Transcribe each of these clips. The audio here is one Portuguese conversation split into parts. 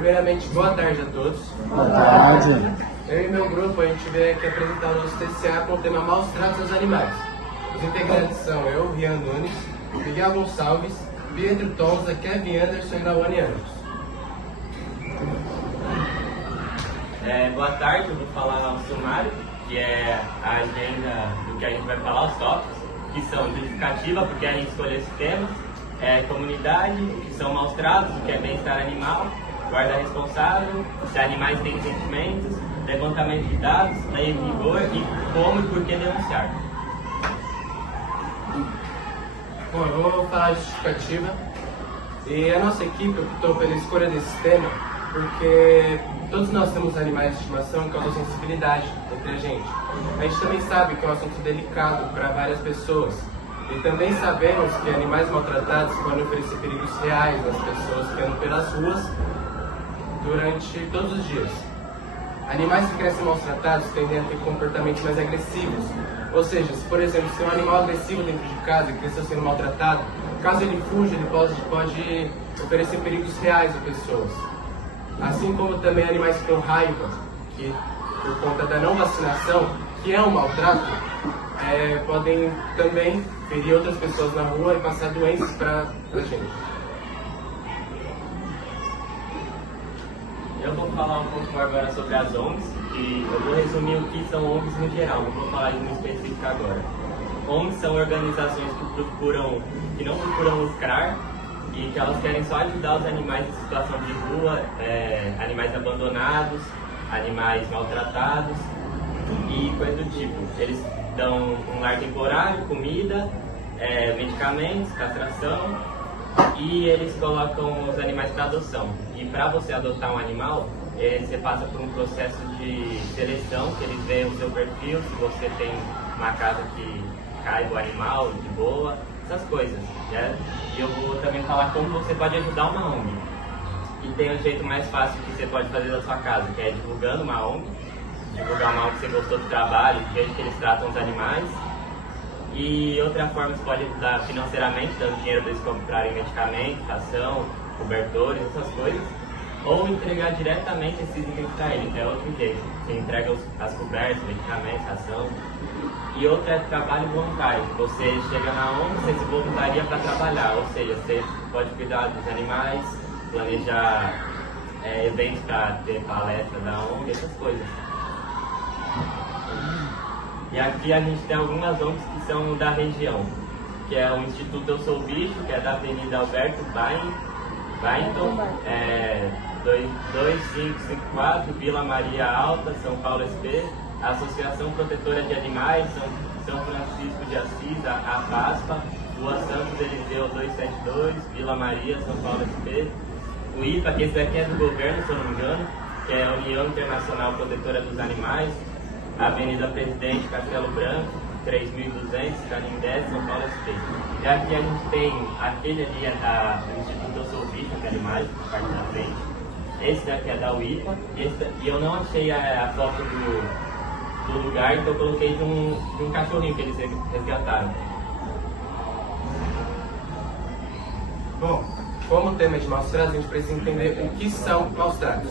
Primeiramente, boa tarde a todos. Boa tarde. Eu e meu grupo, a gente veio aqui apresentar o nosso TCA com o tema Maus Tratos aos Animais. Os integrantes são eu, Rian Nunes, Miguel Gonçalves, Pietro Tonza, Kevin Anderson e Nawane Anderson. Boa tarde, eu vou falar o sumário, que é a agenda do que a gente vai falar, os tópicos, que são justificativa, porque a gente escolheu esse tema, comunidade, que são maus tratos, o que é bem-estar animal, guarda responsável, se animais têm sentimentos, levantamento de dados, lei em vigor e como e por que denunciar. Bom, eu vou falar a justificativa. E a nossa equipe optou pela escolha desse tema porque todos nós temos animais de estimação que causam sensibilidade entre a gente. A gente também sabe que é um assunto delicado para várias pessoas. E também sabemos que animais maltratados podem oferecer perigos reais às pessoas que andam pelas ruas durante todos os dias. Animais que crescem maltratados tendem a ter comportamentos mais agressivos. Ou seja, se por exemplo, se um animal agressivo dentro de casa e cresceu sendo maltratado, caso ele fuja, ele pode oferecer perigos reais a pessoas. Assim como também animais que têm raiva, que por conta da não vacinação, que é um maltrato, podem também ferir outras pessoas na rua e passar doenças para a gente. Eu vou falar um pouco agora sobre as ONGs, e eu vou resumir o que são ONGs no geral, não vou falar de uma específica agora. ONGs são organizações que não procuram lucrar e que elas querem só ajudar os animais em situação de rua, animais abandonados, animais maltratados e coisa do tipo. Eles dão um lar temporário, comida, medicamentos, castração e eles colocam os animais para adoção. E para você adotar um animal, você passa por um processo de seleção, que eles veem o seu perfil, se você tem uma casa que caiba o animal de boa, essas coisas. Né? E eu vou também falar como você pode ajudar uma ONG. E tem um jeito mais fácil que você pode fazer da sua casa, que é divulgando uma ONG, divulgar uma ONG que você gostou do trabalho, do jeito que eles tratam os animais. E outra forma você pode ajudar financeiramente, dando dinheiro para eles comprarem medicamentos, ração, cobertores, essas coisas. Ou entregar diretamente esses itens para eles, é outro jeito. Você entrega as cobertas, medicamentos, ração. E outra é trabalho voluntário. Você chega na ONG, você se voluntaria para trabalhar, ou seja, você pode cuidar dos animais, planejar eventos para ter palestra da ONG, essas coisas. E aqui a gente tem algumas ONGs que são da região, que é o Instituto Eu Sou Bicho, que é da Avenida Alberto Bainton, 2554, Vila Maria Alta, São Paulo SP, a Associação Protetora de Animais, São Francisco de Assis, a PASPA, Rua Santos Eliseu 272, Vila Maria, São Paulo SP, o IPA, que esse daqui é do governo, se eu não me engano, que é a União Internacional Protetora dos Animais, Avenida Presidente Castelo Branco, 3200, Canindé, São Paulo SP. E aqui a gente tem aquele ali do Instituto Eu Sou Bicho, que é animais, parte da frente. Esse daqui é da UIPA, e eu não achei a foto do lugar, então eu coloquei de um cachorrinho que eles resgataram. Bom, como o tema é de maus tratos, a gente precisa entender o que são maus tratos.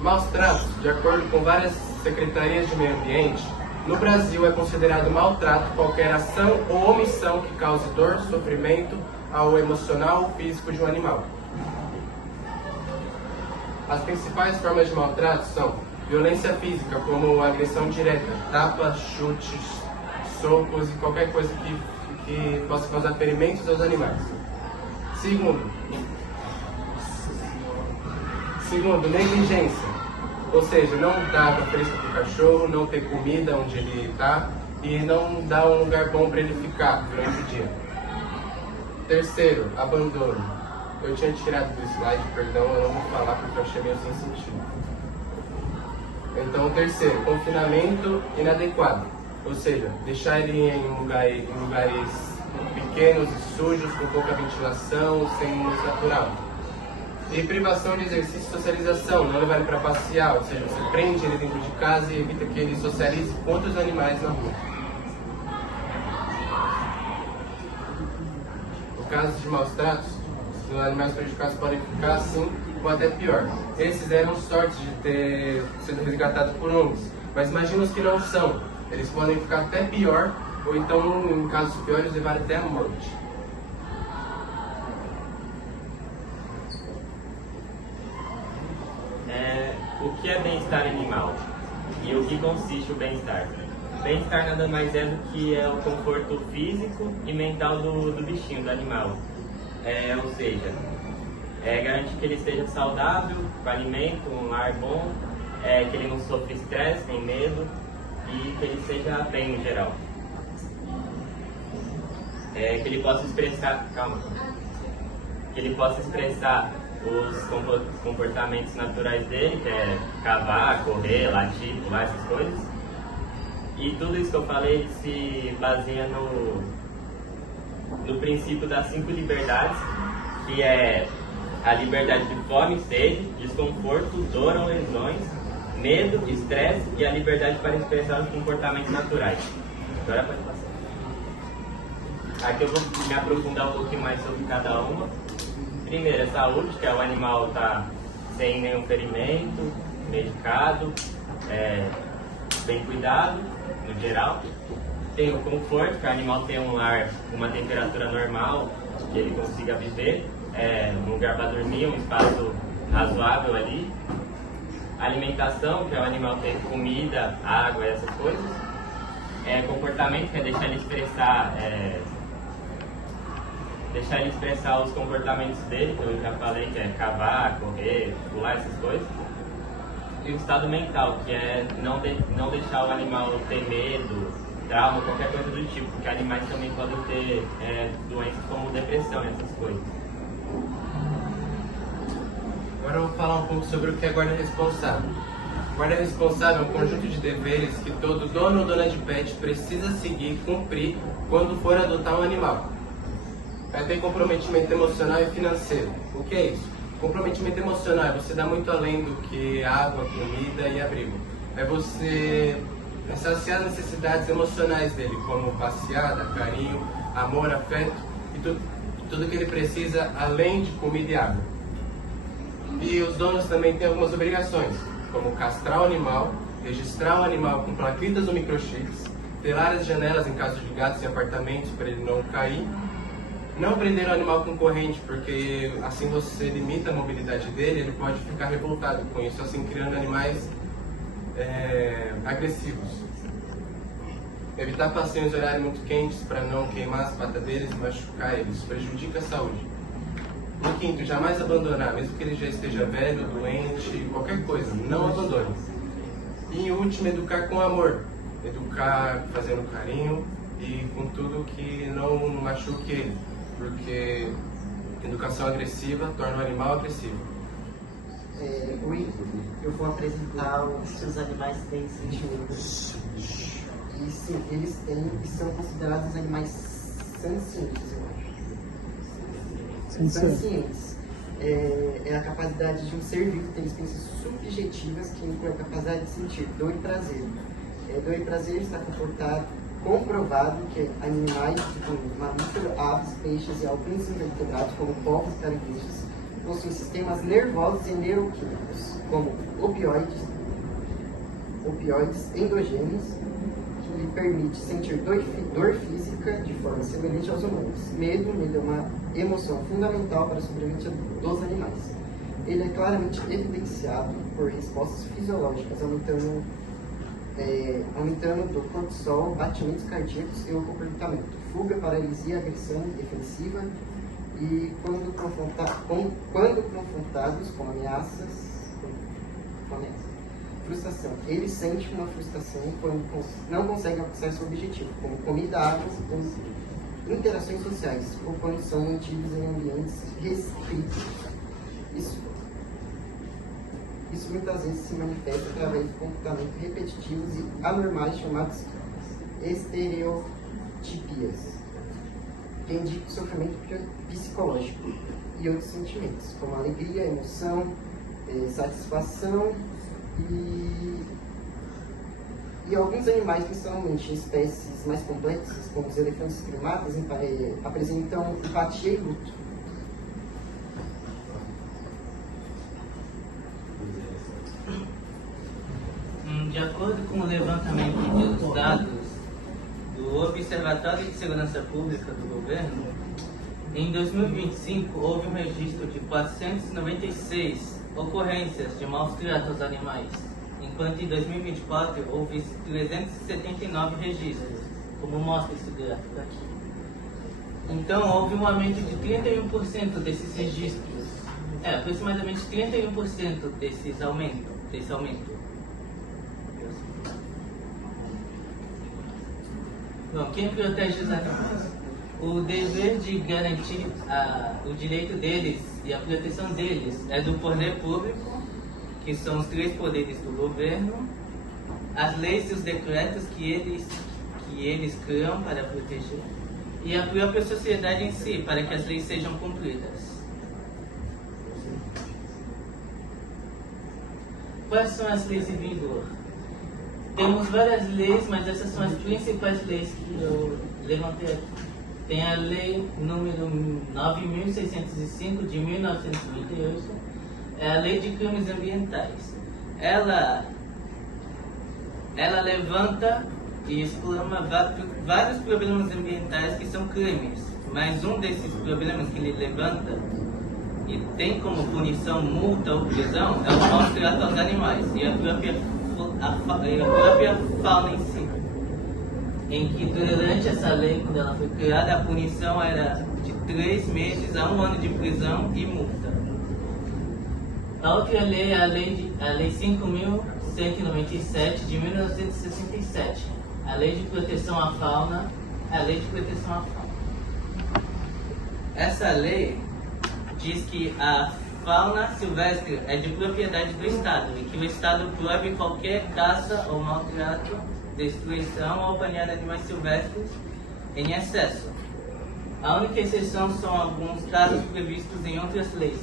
Maus tratos, de acordo com várias secretarias de meio ambiente, no Brasil é considerado maltrato qualquer ação ou omissão que cause dor, sofrimento ao emocional ou físico de um animal. As principais formas de maltrato são violência física, como agressão direta, tapas, chutes, socos e qualquer coisa que possa causar ferimentos aos animais. Segundo, negligência. Ou seja, não dar água fresca para o cachorro, não ter comida onde ele está e não dar um lugar bom para ele ficar durante o dia. Terceiro, abandono. Eu tinha tirado do slide, perdão, eu não vou falar porque eu achei meio sem sentido. Então, terceiro, confinamento inadequado. Ou seja, deixar ele em lugares pequenos e sujos, com pouca ventilação, sem luz natural. E privação de exercício e socialização, não levar ele para passear, ou seja, você prende ele dentro de casa e evita que ele socialize com outros animais na rua. No caso de maus tratos, Os animais prejudicados podem ficar assim ou até pior. Esses deram sorte de ter sido resgatados por ONGs, mas imagina os que não são. Eles podem ficar até pior, ou então, em casos piores, levar até a morte. O que é bem-estar animal? E o que consiste o bem-estar? Bem-estar nada mais é do que o conforto físico e mental do bichinho, do animal. Ou seja, garantir que ele esteja saudável, com alimento, um ar bom, que ele não sofra estresse, nem medo e que ele seja bem no geral. Que ele possa expressar, que ele possa expressar os comportamentos naturais dele, que é cavar, correr, latir, pular, essas coisas. E tudo isso que eu falei se baseia no princípio das 5 liberdades, que é a liberdade de fome, sede, desconforto, dor ou lesões, medo, estresse e a liberdade para expressar os comportamentos naturais. Agora pode passar. Aqui eu vou me aprofundar um pouquinho mais sobre cada uma. Primeiro, a saúde, que é o animal tá sem nenhum ferimento, medicado, bem cuidado, no geral. Tem o conforto, que o animal tem um lar, uma temperatura normal, que ele consiga viver, um lugar para dormir, um espaço razoável ali. Alimentação, que é o animal ter comida, água, essas coisas. Comportamento, que é deixar ele expressar os comportamentos dele, que eu já falei, que é cavar, correr, pular, essas coisas. E o estado mental, que é não deixar o animal ter medo, trauma, qualquer coisa do tipo, porque animais também podem ter doenças como depressão, essas coisas. Agora eu vou falar um pouco sobre o que é guarda responsável. Guarda responsável é um conjunto de deveres que todo dono ou dona de pet precisa seguir e cumprir quando for adotar um animal. Tem comprometimento emocional e financeiro. O que é isso? Comprometimento emocional é você dar muito além do que água, comida e abrigo. É você saciar as necessidades emocionais dele, como passeada, carinho, amor, afeto e tudo que ele precisa além de comida e água. E os donos também têm algumas obrigações, como castrar o animal, registrar o animal com plaquetas ou microchips, telar as janelas em caso de gatos em apartamentos para ele não cair, não prender o animal com corrente, porque assim você limita a mobilidade dele, ele pode ficar revoltado com isso, assim criando animais agressivos. Evitar passeios em horários muito quentes para não queimar as patas deles e machucar eles, isso prejudica a saúde. No quinto, jamais abandonar, mesmo que ele já esteja velho, doente, qualquer coisa, não abandone. E em último, educar com amor, educar fazendo carinho e com tudo que não machuque ele, porque educação agressiva torna o animal agressivo. Eu vou apresentar os animais que têm sentimentos. E sim, eles têm e são considerados animais sencientes, eu acho. Sencientes. É a capacidade de um ser vivo ter experiências subjetivas que incluem a capacidade de sentir dor e prazer. Dor e prazer está comprovado que animais, tipo mamíferos, aves, peixes e alguns invertebrados, como povos e caranguejos, possuem sistemas nervosos e neuroquímicos, como opioides endogêneos, que lhe permite sentir dor física de forma semelhante aos humanos. Medo é uma emoção fundamental para a sobrevivência dos animais. Ele é claramente evidenciado por respostas fisiológicas, aumentando do cortisol, batimentos cardíacos e o comportamento, fuga, paralisia, agressão defensiva e quando confrontados com ameaças, frustração. Ele sente uma frustração quando não consegue alcançar seu objetivo, como comida, água, interações sociais, ou quando são mantidos em ambientes restritos. Isso muitas vezes se manifesta através de comportamentos repetitivos e anormais chamados estereotipias, que indicam sofrimento psicológico e outros sentimentos, como alegria, emoção, satisfação e alguns animais, principalmente espécies mais complexas, como os elefantes e primatas, apresentam empatia e luto. acordo com o levantamento dos dados do Observatório de Segurança Pública do Governo, em 2025 houve um registro de 496 ocorrências de maus tratos aos animais, enquanto em 2024 houve 379 registros, como mostra esse gráfico aqui. Então houve um aumento de 31% desses registros, aproximadamente 31% desse aumento. Bom, quem protege os animais? O dever de garantir o direito deles e a proteção deles é do poder público, que são os 3 poderes do governo, as leis e os decretos que eles criam para proteger, e a própria sociedade em si, para que as leis sejam cumpridas. Quais são as leis em vigor? Temos várias leis, mas essas são as principais leis que eu levantei aqui. Tem a lei número 9.605 de 1998, é a lei de crimes ambientais. Ela levanta e exclama vários problemas ambientais que são crimes, mas um desses problemas que ele levanta e tem como punição multa ou prisão é o mau trato aos animais e a própria fauna em si. Em que durante essa lei, quando ela foi criada, a punição era de 3 meses a 1 ano de prisão e multa. A outra lei é a lei 5.197 de 1967, a lei de proteção à fauna, Essa lei diz que a fauna silvestre é de propriedade do Estado e que o Estado proíbe qualquer caça ou maltrato, destruição ou apanhar de animais silvestres em excesso. A única exceção são alguns casos previstos em outras leis.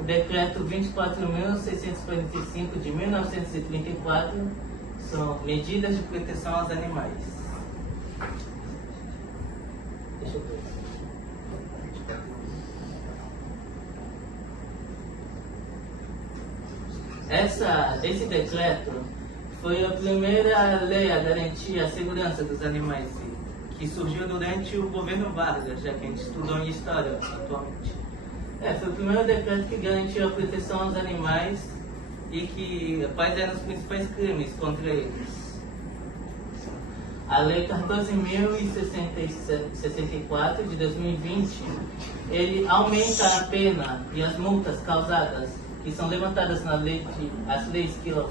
O decreto 24.645 de 1934 são medidas de proteção aos animais. Deixa eu ver. Esse decreto foi a primeira lei a garantir a segurança dos animais, que surgiu durante o governo Vargas, já que a gente estudou em história atualmente. Foi o primeiro decreto que garantiu a proteção aos animais e quais eram os principais crimes contra eles. A Lei 14.064 de 2020, ele aumenta a pena e as multas causadas, que são levantadas as leis que eu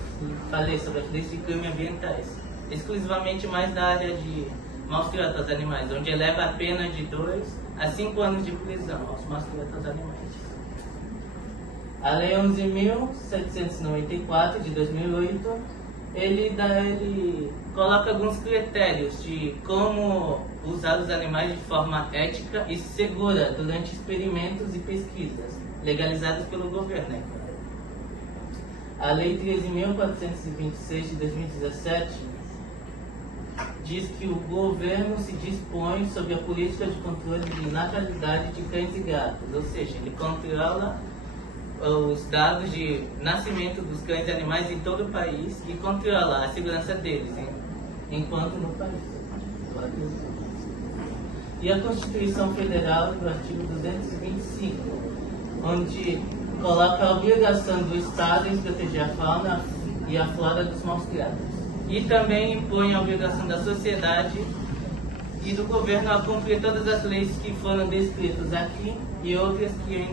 falei sobre as leis de crimes ambientais, exclusivamente mais da área de maus tratos aos animais, onde eleva a pena de 2 a 5 anos de prisão aos maus tratos aos animais. A Lei 11.794 de 2008, ele coloca alguns critérios de como usar os animais de forma ética e segura durante experimentos e pesquisas, legalizados pelo governo, né? A Lei 13.426 de 2017 diz que o governo se dispõe sobre a política de controle de natalidade de cães e gatos, ou seja, ele controla os dados de nascimento dos cães e animais em todo o país e controla a segurança deles, enquanto no país. E a Constituição Federal, no artigo 225, onde coloca a obrigação do Estado em proteger a fauna e a flora dos maus tratos. E também impõe a obrigação da sociedade e do governo a cumprir todas as leis que foram descritas aqui e outras que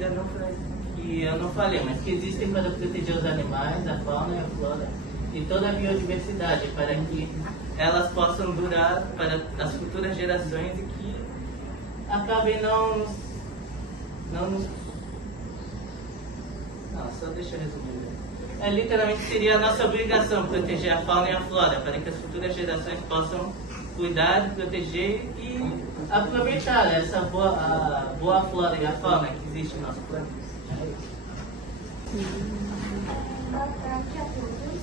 eu não falei, mas que existem para proteger os animais, a fauna e a flora e toda a biodiversidade, para que elas possam durar para as futuras gerações e que acabem não, só deixa eu resumir. Literalmente seria a nossa obrigação proteger a fauna e a flora, para que as futuras gerações possam cuidar, proteger e aproveitar essa boa flora e a fauna que existe no nosso planeta. Boa tarde a todos.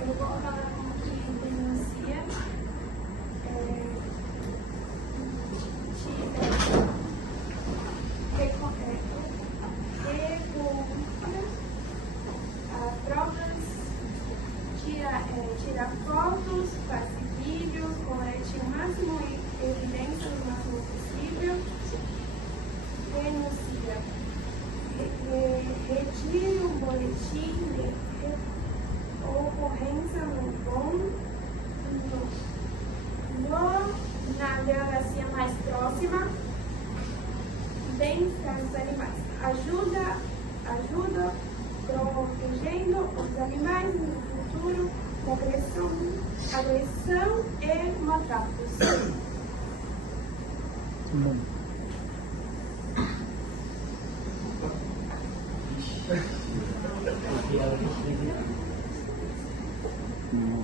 Eu vou falar como que denuncia provas, tira Chile, ocorrência na delegacia mais próxima, bem-estar dos animais. Ajuda protegendo os animais no futuro da agressão e maltratos. Não.